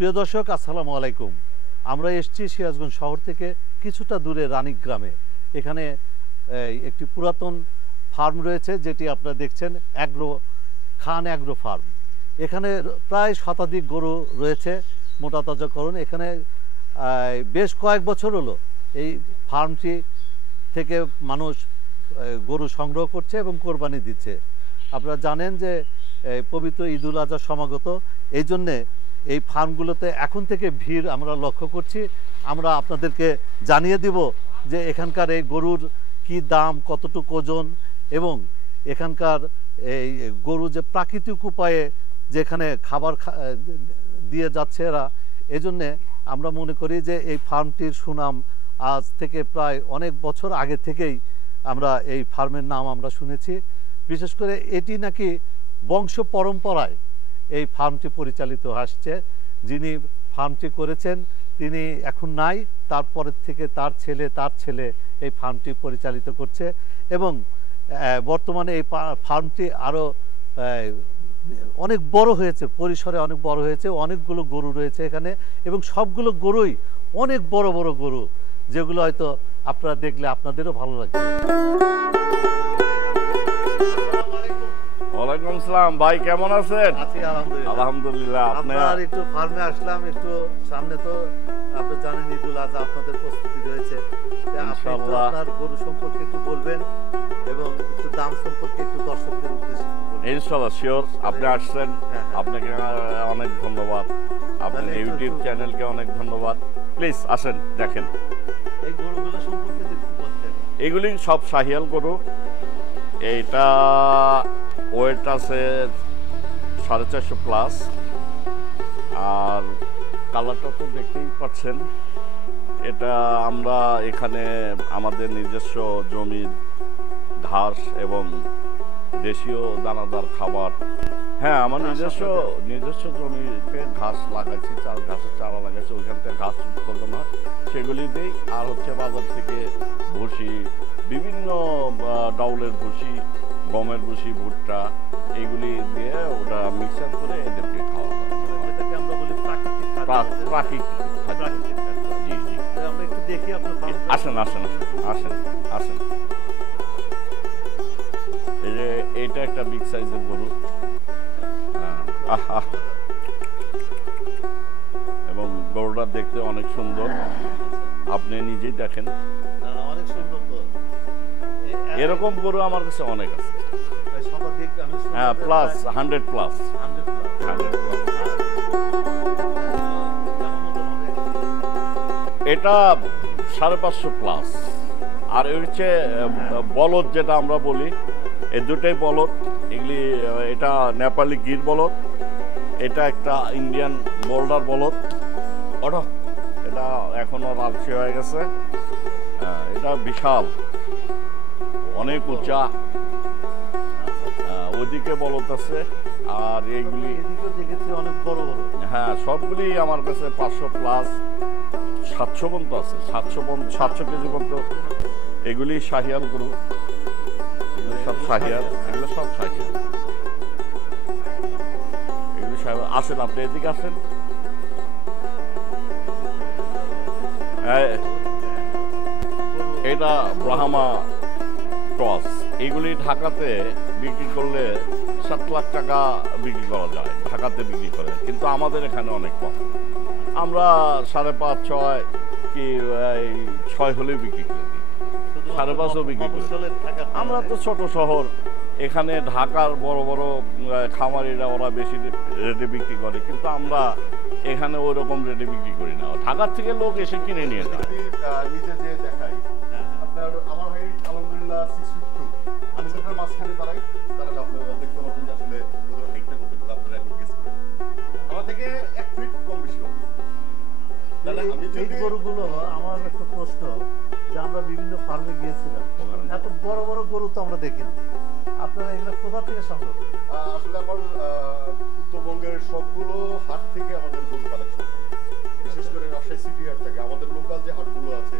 প্রিয় দর্শক, আসসালামু আলাইকুম। আমরা এসেছি সিরাজগঞ্জ শহর থেকে কিছুটা দূরে রানিক গ্রামে। এখানে একটি পুরাতন ফার্ম রয়েছে, যেটি আপনারা দেখছেন খান অ্যাগ্রো ফার্ম। এখানে প্রায় শতাধিক গরু রয়েছে মোটা তাজাকরণ। এখানে বেশ কয়েক বছর হলো এই ফার্মটি থেকে মানুষ গরু সংগ্রহ করছে এবং কোরবানি দিচ্ছে। আপনারা জানেন যে পবিত্র ঈদুল আজহা সমাগত, এই জন্যে এই ফার্মগুলোতে এখন থেকে ভিড় আমরা লক্ষ্য করছি। আমরা আপনাদেরকে জানিয়ে দিব যে এখানকার এই গরুর কি দাম, কতটুকু ওজন, এবং এখানকার এই গরু যে প্রাকৃতিক উপায়ে যেখানে খাবার দিয়ে যাচ্ছে এরা, এজন্যে আমরা মনে করি যে এই ফার্মটির সুনাম আজ থেকে প্রায় অনেক বছর আগে থেকেই আমরা এই ফার্মের নাম আমরা শুনেছি। বিশেষ করে এটি নাকি বংশ পরম্পরায় এই ফার্মটি পরিচালিত আসছে। যিনি ফার্মটি করেছেন তিনি এখন নাই, তারপরের থেকে তার ছেলে এই ফার্মটি পরিচালিত করছে এবং বর্তমানে এই ফার্মটি আরও অনেক বড় হয়েছে, পরিসরে অনেক বড় হয়েছে। অনেকগুলো গরু রয়েছে এখানে এবং সবগুলো গরুই অনেক বড় বড় গরু, যেগুলো হয়তো আপনারা দেখলে আপনাদেরও ভালো লাগবে। ওয়ালাইকুম আসসালাম ভাই, কেমন আছেন? আছি আলহামদুলিল্লাহ। আলহামদুলিল্লাহ। আপনার একটু ফার্মে আসলাম, একটু সামনে তো আপনি জানেন ঈদুল আজহা, আপনাদের প্রস্তুতি রয়েছে। ইনশাআল্লাহ আপনার গরু সম্পর্কে একটু বলবেন এবং একটু দাম সম্পর্কে একটু দর্শকদের উদ্দেশ্যে বলবেন। ইনশাআল্লাহ শিওর। আপনি আসছেন, আপনাকে অনেক ধন্যবাদ। আপনার ইউটিউব চ্যানেলকে অনেক ধন্যবাদ। প্লিজ আসেন, দেখেন এই গরুগুলো সম্পর্কে একটু বলতেন। এগুলি সব শাহিয়াল গরু। এইটা ওয়েট আছে 450 প্লাস, আর কালারটা তো দেখতেই পাচ্ছেন। এটা আমরা এখানে আমাদের নিজস্ব জমির ঘাস এবং দেশীয় দানাদার খাবার, হ্যাঁ আমার নিজস্ব জমিতে ঘাস লাগাচ্ছি, ঘাসের চারা লাগাচ্ছি, ওইখান থেকে ঘাস উৎপাদন হয় সেগুলি দিই। আর হচ্ছে বাজার থেকে ভুসি, বিভিন্ন ডাউলের ভুসি, গমের ভুসি, ভুট্টা, এইগুলি দিয়ে ওটা মিক্সার করে এদেরকে খাওয়া হয়। এটাকে আমরা বলি প্রাকৃতিক খাদ্য। জি জি। আমরা একটু দেখি আপনার। আসেন আসেন আসেন আসেন। এই যে এইটা একটা বিগ সাইজের গরু, এবং গরুটা দেখতে অনেক সুন্দর, আপনি নিজেই দেখেন। অনেক সুন্দর তো। এরকম গরু আমার কাছে অনেক আছে। হ্যাঁ, প্লাস 100 প্লাস। এটা 550 প্লাস। আর হচ্ছে বলদ, যেটা আমরা বলি, এই দুটাই বলদ। এগুলি, এটা নেপালি গির বলদ, এটা একটা ইন্ডিয়ান বোল্ডার বলদ। ওটা এটা এখনো লালচে হয়ে গেছে। এটা বিশাল, অনেক উঁচা। ওইদিকে বলদ আছে, আর এইগুলি অনেক বড় বড়। হ্যাঁ, সবগুলি আমার কাছে 500 প্লাস, 700 পর্যন্ত আছে, 700 কেজি পর্যন্ত। এগুলি শাহিয়াল গরু, এগুলো সব শাহিয়াল, এগুলো সব শাহিয়াল, এগুলি শাহিয়াল। আসেন, আপনি এদিকে আসেন। এটা ব্রাহ্মা ক্রস। এগুলি ঢাকাতে বিক্রি করলে 7 লাখ টাকা বিক্রি করা যায়, ঢাকাতে বিক্রি করে, কিন্তু আমাদের এখানে অনেক কম। আমরা 5.5, 6 কি 6 হলেও বিক্রি করি, 5.5ও বিক্রি করি। আমরা তো ছোট শহর, এখানে ঢাকার বড় বড় খামারিরা ওরা বেশি রেটে বিক্রি করে, কিন্তু আমরা এখানে ওই রকম রেটে বিক্রি করি না। ঢাকার থেকে লোক এসে কিনে নিয়ে যায়। নিজে যে দেখাই আপনার, আমার হাইট আলহামদুলিল্লাহ 6 ফিট 2। আমি সেটার মাঝখানে দাঁড়াই, তাহলে আপনারা দেখতে পাবেন যে আসলে ওদের হাইটটা কত, আপনারা এখন গেস করুন। আমার থেকে 1 ফিট কম বেশি হবে। তাহলে আমি এই গরুগুলো, আমার একটা প্রশ্ন, যে আমরা বিভিন্ন ফার্মে গিয়েছিলাম, এত বড় বড় গরু তো আমরা দেখিনি। আপনারা এগুলো কোথা থেকে সংগ্রহ করেন? আসলে আমার উত্তরবঙ্গের সবগুলো হাট থেকে আমাদের গরু কালেকশন, বিশেষ করে রাজশাহী সিটি হাট থেকে। আমাদের লোকাল যে হাটগুলো আছে,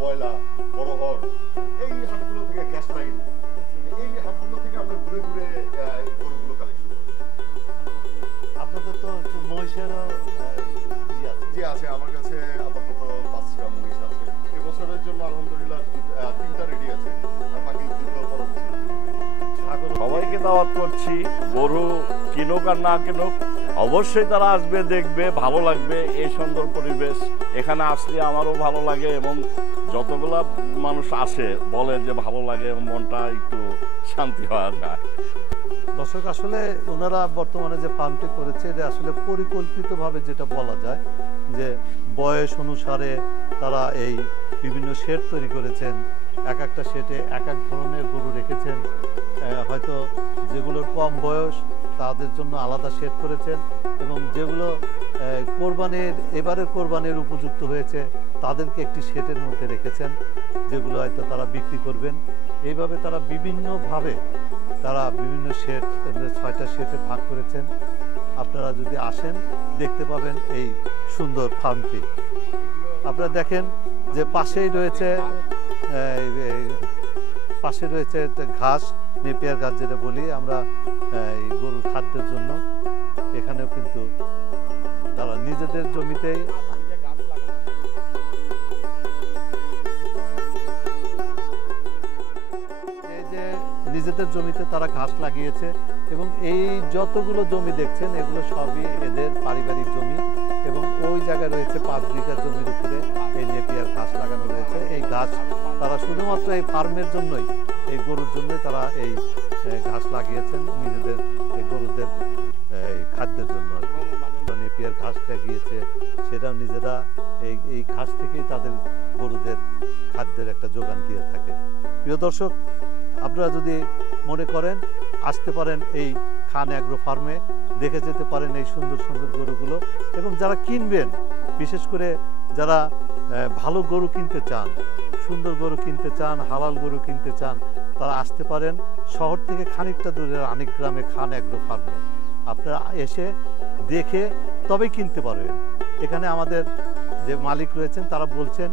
পয়লা, বড়হর, এই হাটগুলো থেকে, গ্যাস লাইন, এই হাটগুলো থেকে আমরা ঘুরে ঘুরে গরুগুলো কালেকশন করি। আপনাদের তো একটু মহিষেরও জি আছে, আমার কাছে আপাতত 5টা মহিষ আছে। এবছরের জন্য আলহামদুলিল্লাহ 3টা রেডি আছে, আর বাকি 2টো পরের বছর ready। সবাইকে দাওয়াত করছি, গরু কিনুক আর না কিনুক অবশ্যই তারা আসবে, দেখবে, ভালো লাগবে। এই সুন্দর পরিবেশ, এখানে আসলে আমারও ভালো লাগে এবং যতগুলা মানুষ আসে বলে যে ভালো লাগে এবং মনটা একটু শান্তি হওয়া যায়। দর্শক, আসলে ওনারা বর্তমানে যে ফার্মটি করেছে এটা আসলে পরিকল্পিতভাবে, যেটা বলা যায় যে বয়স অনুসারে তারা এই বিভিন্ন শেড তৈরি করেছেন। এক একটা শেডে এক এক ধরনের গরু রেখেছেন। হয়তো যেগুলোর কম বয়স তাদের জন্য আলাদা শেড করেছেন, এবং যেগুলো এবারের কোরবানির উপযুক্ত হয়েছে তাদেরকে একটি শেডের মধ্যে রেখেছেন, যেগুলো হয়তো তারা বিক্রি করবেন। এইভাবে তারা বিভিন্নভাবে বিভিন্ন শেড, 6টা শেডে ভাগ করেছেন। আপনারা যদি আসেন দেখতে পাবেন এই সুন্দর ফার্মটি। আপনারা দেখেন যে পাশেই রয়েছে ঘাস, নেপিয়ার ঘাস যেটা বলি আমরা গরুর খাদ্যের জন্য। এখানেও কিন্তু তারা নিজেদের জমিতেই তারা ঘাস লাগিয়েছে, এবং এই যতগুলো জমি দেখছেন এগুলো সবই এদের পারিবারিক জমি, এবং ওই জায়গায় রয়েছে 5 বিঘা জমির উপরে এই নেপিয়ার ঘাস লাগানো রয়েছে। এই ঘাস তারা শুধুমাত্র এই ফার্মের জন্যই, এই গরুর জন্যই তারা এই ঘাস লাগিয়েছেন, নিজেদের এই গরুদের এই খাদ্যের জন্য। নেপিয়ার ঘাস লাগিয়েছে, সেটাও নিজেরা এই ঘাস থেকেই তাদের গরুদের খাদ্যের একটা যোগান দিয়ে থাকে। প্রিয় দর্শক, আপনারা যদি মনে করেন আসতে পারেন এই খান অ্যাগ্রো ফার্মে, দেখে যেতে পারেন এই সুন্দর সুন্দর গরুগুলো। এবং যারা কিনবেন, বিশেষ করে যারা ভালো গরু কিনতে চান, সুন্দর গরু কিনতে চান, হালাল গরু কিনতে চান, তারা আসতে পারেন শহর থেকে খানিকটা দূরের আনিক গ্রামে খান অ্যাগ্রো ফার্মে। আপনারা এসে দেখে তবেই কিনতে পারবেন। এখানে আমাদের যে মালিক রয়েছেন তারা বলছেন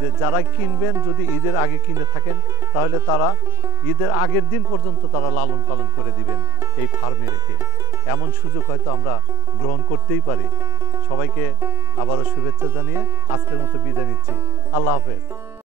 যে যারা কিনবেন, যদি ঈদের আগে কিনে থাকেন তাহলে তারা ঈদের আগের দিন পর্যন্ত তারা লালন পালন করে দিবেন এই ফার্মে রেখে। এমন সুযোগ হয়তো আমরা গ্রহণ করতেই পারি। সবাইকে আবারও শুভেচ্ছা জানিয়ে আজকের মতো বিদায় নিচ্ছি। আল্লাহ হাফেজ।